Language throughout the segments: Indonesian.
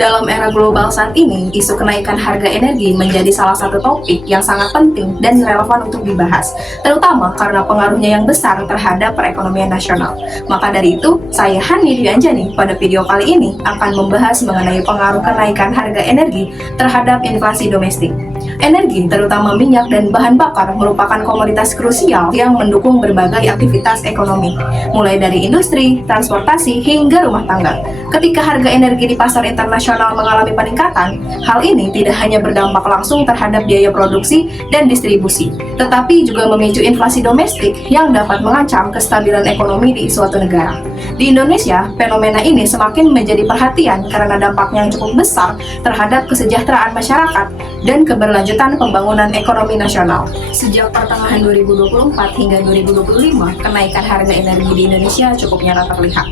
Dalam era global saat ini, isu kenaikan harga energi menjadi salah satu topik yang sangat penting dan relevan untuk dibahas, terutama karena pengaruhnya yang besar terhadap perekonomian nasional. Maka dari itu, saya Hani Dwi Anjani pada video kali ini akan membahas mengenai pengaruh kenaikan harga energi terhadap inflasi domestik. Energi, terutama minyak dan bahan bakar, merupakan komoditas krusial yang mendukung berbagai aktivitas ekonomi, mulai dari industri, transportasi, hingga rumah tangga. Ketika harga energi di pasar internasional mengalami peningkatan, hal ini tidak hanya berdampak langsung terhadap biaya produksi dan distribusi, tetapi juga memicu inflasi domestik yang dapat mengancam kestabilan ekonomi di suatu negara. Di Indonesia, fenomena ini semakin menjadi perhatian karena dampaknya yang cukup besar terhadap kesejahteraan masyarakat dan keberlanjutan pembangunan ekonomi nasional. Sejak pertengahan 2024 hingga 2025, kenaikan harga energi di Indonesia cukup nyata terlihat.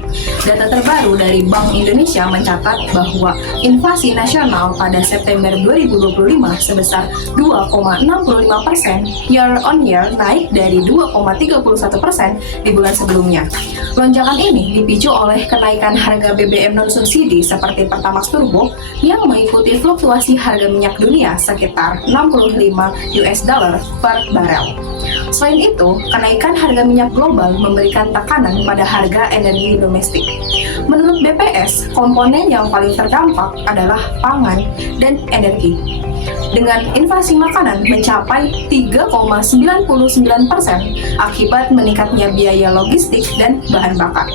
Data terbaru dari Bank Indonesia mencatat bahwa inflasi nasional pada September 2025 sebesar 2,65% year on year, naik dari 2,31% di bulan sebelumnya. Lonjakan ini dipicu oleh kenaikan harga BBM non-subsidi seperti Pertamax Turbo yang mengikuti fluktuasi harga minyak dunia sekitar 65 US dollar per barel. Selain itu, kenaikan harga minyak global memberikan tekanan pada harga energi domestik. Menurut BPS, komponen yang paling terdampak adalah pangan dan energi, dengan inflasi makanan mencapai 3,99% akibat meningkatnya biaya logistik dan bahan bakar.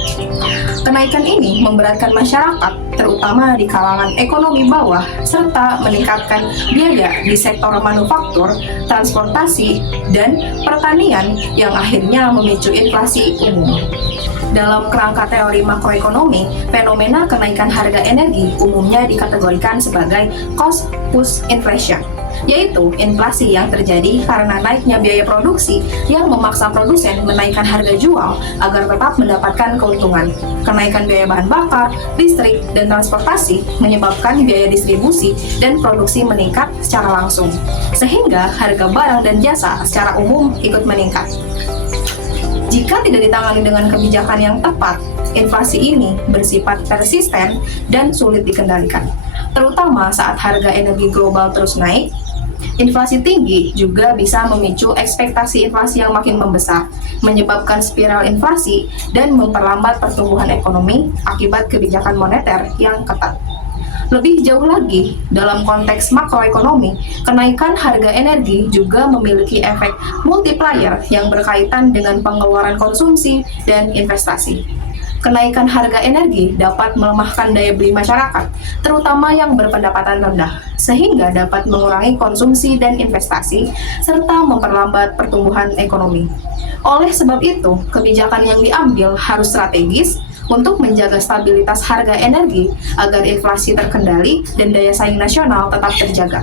Kenaikan ini memberatkan masyarakat, terutama di kalangan ekonomi bawah, serta meningkatkan biaya di sektor manufaktur, transportasi, dan pertanian yang akhirnya memicu inflasi umum. Dalam kerangka teori makroekonomi, fenomena kenaikan harga energi umumnya dikategorikan sebagai cost push inflation, yaitu inflasi yang terjadi karena naiknya biaya produksi yang memaksa produsen menaikkan harga jual agar tetap mendapatkan keuntungan. Kenaikan biaya bahan bakar, listrik, dan transportasi menyebabkan biaya distribusi dan produksi meningkat secara langsung, sehingga harga barang dan jasa secara umum ikut meningkat. Jika tidak ditangani dengan kebijakan yang tepat, inflasi ini bersifat persisten dan sulit dikendalikan, terutama saat harga energi global terus naik. Inflasi tinggi juga bisa memicu ekspektasi inflasi yang makin membesar, menyebabkan spiral inflasi dan memperlambat pertumbuhan ekonomi akibat kebijakan moneter yang ketat. Lebih jauh lagi, dalam konteks makroekonomi, kenaikan harga energi juga memiliki efek multiplier yang berkaitan dengan pengeluaran konsumsi dan investasi. Kenaikan harga energi dapat melemahkan daya beli masyarakat, terutama yang berpendapatan rendah, sehingga dapat mengurangi konsumsi dan investasi, serta memperlambat pertumbuhan ekonomi. Oleh sebab itu, kebijakan yang diambil harus strategis untuk menjaga stabilitas harga energi agar inflasi terkendali dan daya saing nasional tetap terjaga.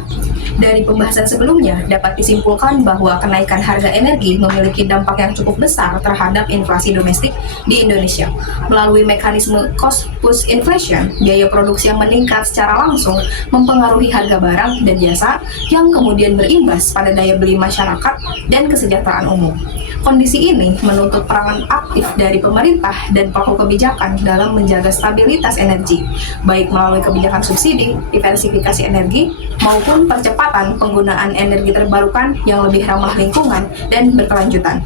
Dari pembahasan sebelumnya, dapat disimpulkan bahwa kenaikan harga energi memiliki dampak yang cukup besar terhadap inflasi domestik di Indonesia. Melalui mekanisme cost push inflation, biaya produksi yang meningkat secara langsung mempengaruhi harga barang dan jasa yang kemudian berimbas pada daya beli masyarakat dan kesejahteraan umum. Kondisi ini menuntut peranan aktif dari pemerintah dan pokok kebijakan dalam menjaga stabilitas energi, baik melalui kebijakan subsidi, diversifikasi energi, maupun percepatan penggunaan energi terbarukan yang lebih ramah lingkungan dan berkelanjutan.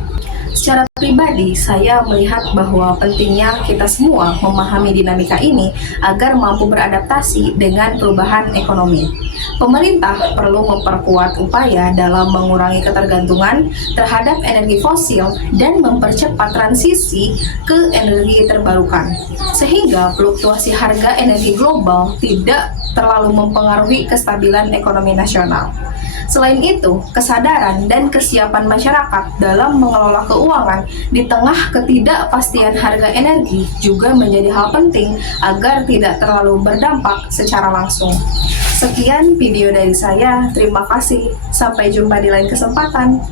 Secara pribadi, saya melihat bahwa pentingnya kita semua memahami dinamika ini agar mampu beradaptasi dengan perubahan ekonomi. Pemerintah perlu memperkuat upaya dalam mengurangi ketergantungan terhadap energi fosil dan mempercepat transisi ke energi terbarukan, sehingga fluktuasi harga energi global tidak terlalu mempengaruhi kestabilan ekonomi nasional. Selain itu, kesadaran dan kesiapan masyarakat dalam mengelola keuangan di tengah ketidakpastian harga energi juga menjadi hal penting agar tidak terlalu berdampak secara langsung. Sekian video dari saya, terima kasih. Sampai jumpa di lain kesempatan.